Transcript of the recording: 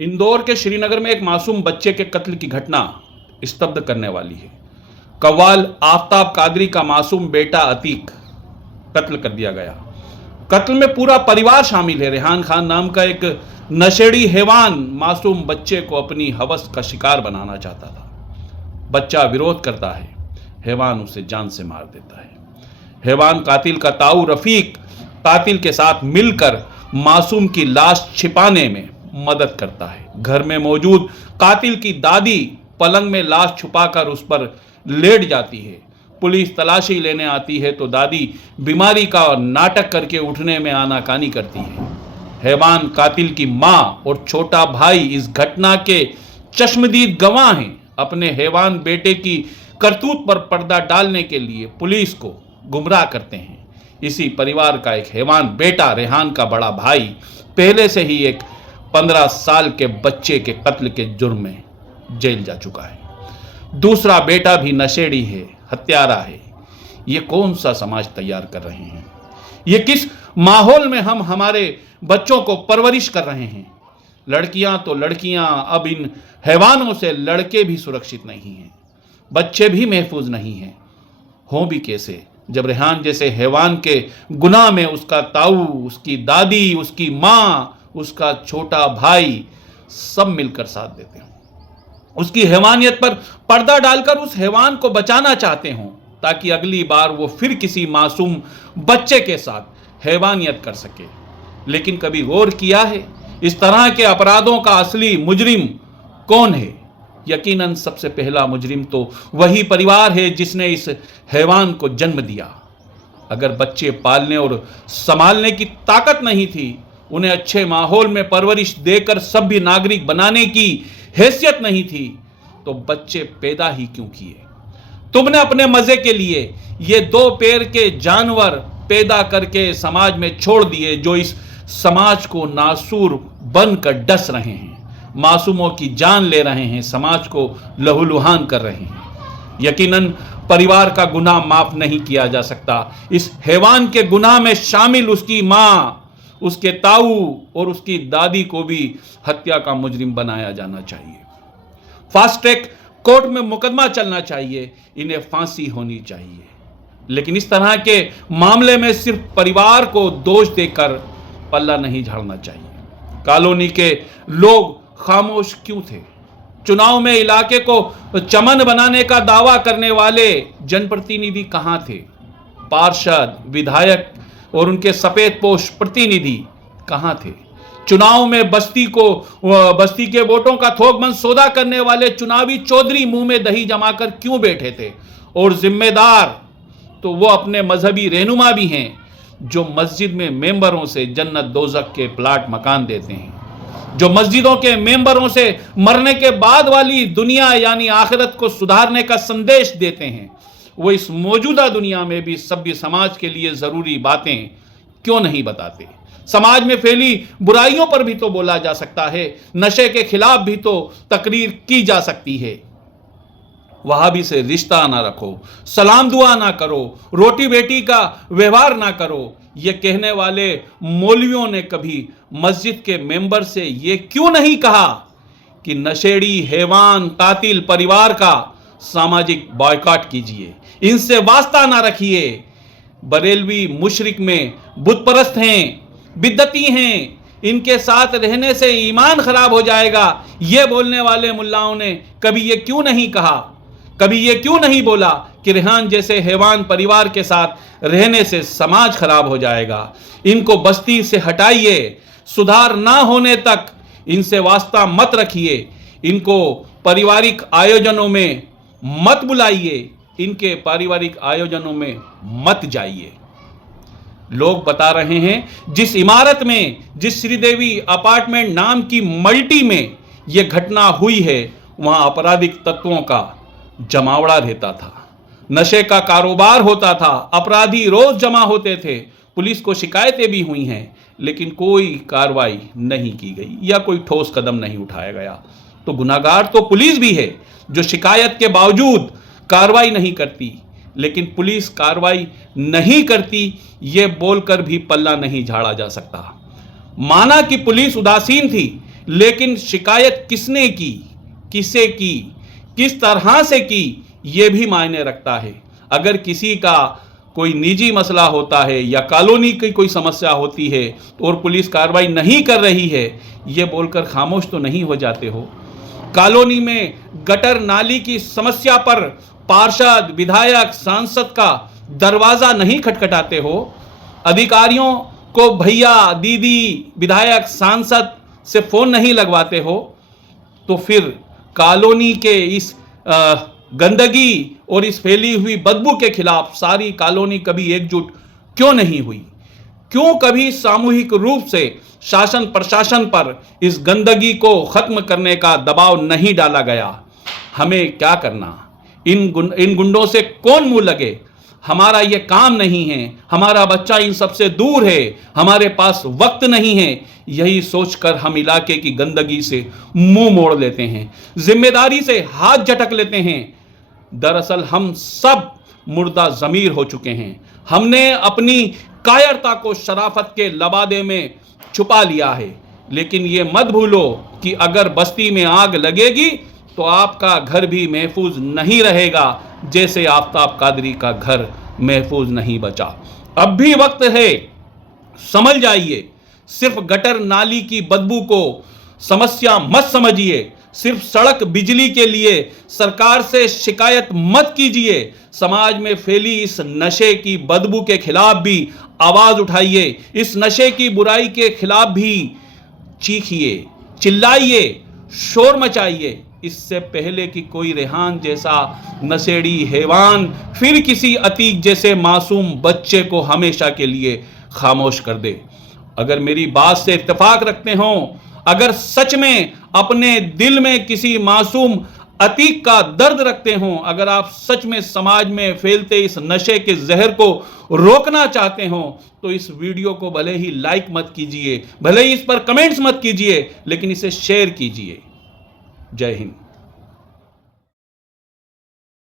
इंदौर के श्रीनगर में एक मासूम बच्चे के कत्ल की घटना स्तब्ध करने वाली है। कव्वाल आफ्ताब कादरी का मासूम बेटा अतीक कत्ल कर दिया गया। कत्ल में पूरा परिवार शामिल है। रेहान खान नाम का एक नशेड़ी हैवान मासूम बच्चे को अपनी हवस का शिकार बनाना चाहता था। बच्चा विरोध करता है, हैवान उसे जान से मार देता है। हैवान कातिल का ताऊ रफीक कातिल के साथ मिलकर मासूम की लाश छिपाने में मदद करता है। घर में मौजूद कातिल की दादी पलंग में लाश छुपाकर उस पर लेट जाती है। पुलिस तलाशी लेने आती है तो दादी बीमारी का नाटक करके उठने में आनाकानी करती है। हैवान कातिल की मां और छोटा भाई इस घटना के चश्मदीद गवाह हैं। अपने हैवान बेटे की करतूत पर पर्दा डालने के लिए पुलिस को गुमराह करते हैं। इसी परिवार का एक हैवान बेटा रेहान का बड़ा भाई पहले से ही एक 15 साल के बच्चे के कत्ल के जुर्म में जेल जा चुका है। दूसरा बेटा भी नशेड़ी है, हत्यारा है। ये कौन सा समाज तैयार कर रहे हैं? ये किस माहौल में हम हमारे बच्चों को परवरिश कर रहे हैं? लड़कियां तो लड़कियां, अब इन हैवानों से लड़के भी सुरक्षित नहीं हैं, बच्चे भी महफूज नहीं हैं। हों भी कैसे जब रेहान जैसे हैवान के गुनाह में उसका ताऊ, उसकी दादी, उसकी मां, उसका छोटा भाई सब मिलकर साथ देते हों, उसकी हैवानियत पर पर्दा डालकर उस हैवान को बचाना चाहते हों ताकि अगली बार वो फिर किसी मासूम बच्चे के साथ हैवानियत कर सके। लेकिन कभी गौर किया है इस तरह के अपराधों का असली मुजरिम कौन है? यकीनन सबसे पहला मुजरिम तो वही परिवार है जिसने इस हैवान को जन्म दिया। अगर बच्चे पालने और संभालने की ताकत नहीं थी, उन्हें अच्छे माहौल में परवरिश देकर सभ्य नागरिक बनाने की हैसियत नहीं थी, तो बच्चे पैदा ही क्यों किए? तुमने अपने मजे के लिए ये 2 पैर के जानवर पैदा करके समाज में छोड़ दिए जो इस समाज को नासूर बनकर डस रहे हैं, मासूमों की जान ले रहे हैं, समाज को लहूलुहान कर रहे हैं। यकीनन परिवार का गुनाह माफ नहीं किया जा सकता। इस हैवान के गुनाह में शामिल उसकी मां, उसके ताऊ और उसकी दादी को भी हत्या का मुजरिम बनाया जाना चाहिए। फास्ट ट्रैक कोर्ट में मुकदमा चलना चाहिए, इन्हें फांसी होनी चाहिए। लेकिन इस तरह के मामले में सिर्फ परिवार को दोष देकर पल्ला नहीं झाड़ना चाहिए। कॉलोनी के लोग खामोश क्यों थे? चुनाव में इलाके को चमन बनाने का दावा करने वाले जनप्रतिनिधि कहां थे? पार्षद, विधायक और उनके सफेद पोश प्रतिनिधि कहां थे? चुनाव में बस्ती के वोटों का थोकबंद सौदा करने वाले चुनावी चौधरी मुंह में दही जमाकर क्यों बैठे थे? और जिम्मेदार तो वो अपने मजहबी रहनुमा भी हैं जो मस्जिद में मेंबरों से जन्नत दोजख के प्लाट मकान देते हैं, जो मस्जिदों के मेंबरों से मरने के बाद वाली दुनिया यानी आखिरत को सुधारने का संदेश देते हैं। वो इस मौजूदा दुनिया में भी सभ्य समाज के लिए जरूरी बातें क्यों नहीं बताते? समाज में फैली बुराइयों पर भी तो बोला जा सकता है, नशे के खिलाफ भी तो तकरीर की जा सकती है। वहाबी से रिश्ता ना रखो, सलाम दुआ ना करो, रोटी बेटी का व्यवहार ना करो, ये कहने वाले मौलवियों ने कभी मस्जिद के मेंबर से ये क्यों नहीं कहा कि नशेड़ी हैवान कातिल परिवार का सामाजिक बॉयकॉट कीजिए, इनसे वास्ता ना रखिए? बरेलवी मुशरिक में बुतपरस्त हैं, बिद्दती हैं, इनके साथ रहने से ईमान खराब हो जाएगा, ये बोलने वाले मुल्लाओं ने कभी ये क्यों नहीं कहा? कभी ये क्यों नहीं बोला कि रेहान जैसे हैवान परिवार के साथ रहने से समाज खराब हो जाएगा? इनको बस्ती से हटाइए, सुधार ना होने तक इनसे वास्ता मत रखिए, इनको पारिवारिक आयोजनों में मत बुलाइए, इनके पारिवारिक आयोजनों में मत जाइए। लोग बता रहे हैं जिस इमारत में, जिस श्रीदेवी अपार्टमेंट नाम की मल्टी में यह घटना हुई है, वहां आपराधिक तत्वों का जमावड़ा रहता था, नशे का कारोबार होता था, अपराधी रोज जमा होते थे। पुलिस को शिकायतें भी हुई हैं, लेकिन कोई कार्रवाई नहीं की गई या कोई ठोस कदम नहीं उठाया गया। तो गुनाहगार तो पुलिस भी है जो शिकायत के बावजूद कार्रवाई नहीं करती। लेकिन पुलिस कार्रवाई नहीं करती ये बोलकर भी पल्ला नहीं झाड़ा जा सकता। माना कि पुलिस उदासीन थी, लेकिन शिकायत किसने की, किसे की, किस तरह से की, यह भी मायने रखता है। अगर किसी का कोई निजी मसला होता है या कॉलोनी की कोई समस्या होती है और पुलिस कार्रवाई नहीं कर रही है, ये बोलकर खामोश तो नहीं हो जाते हो। कॉलोनी में गटर नाली की समस्या पर पार्षद, विधायक, सांसद का दरवाजा नहीं खटखटाते हो। अधिकारियों को भैया, दीदी, विधायक, सांसद से फोन नहीं लगवाते हो। तो फिर कॉलोनी के इस गंदगी और इस फैली हुई बदबू के खिलाफ सारी कॉलोनी कभी एकजुट क्यों नहीं हुई? क्यों कभी सामूहिक रूप से शासन प्रशासन पर इस गंदगी को खत्म करने का दबाव नहीं डाला गया? हमें क्या करना? इन गुंडों से कौन मुंह लगे? हमारा ये काम नहीं है, हमारा बच्चा इन सबसे दूर है, हमारे पास वक्त नहीं है, यही सोचकर हम इलाके की गंदगी से मुंह मोड़ लेते हैं, जिम्मेदारी से हाथ झटक लेते हैं। दरअसल हम सब मुर्दा जमीर हो चुके हैं। हमने अपनी कायरता को शराफत के लबादे में छुपा लिया है। लेकिन ये मत भूलो कि अगर बस्ती में आग लगेगी तो आपका घर भी महफूज नहीं रहेगा, जैसे आफ्ताब कादरी का घर महफूज नहीं बचा। अब भी वक्त है, समझ जाइए। सिर्फ गटर नाली की बदबू को समस्या मत समझिए, सिर्फ सड़क बिजली के लिए सरकार से शिकायत मत कीजिए। समाज में फैली इस नशे की बदबू के खिलाफ भी आवाज उठाइए, इस नशे की बुराई के खिलाफ भी चीखिए, चिल्लाइए, शोर मचाइए। इससे पहले कि कोई रेहान जैसा नशेड़ी हैवान फिर किसी अतीक जैसे मासूम बच्चे को हमेशा के लिए खामोश कर दे। अगर मेरी बात से इत्तेफाक रखते हो, अगर सच में अपने दिल में किसी मासूम अतीक का दर्द रखते हो, अगर आप सच में समाज में फैलते इस नशे के जहर को रोकना चाहते हो, तो इस वीडियो को भले ही लाइक मत कीजिए, भले ही इस पर कमेंट्स मत कीजिए, लेकिन इसे शेयर कीजिए। जय हिंद।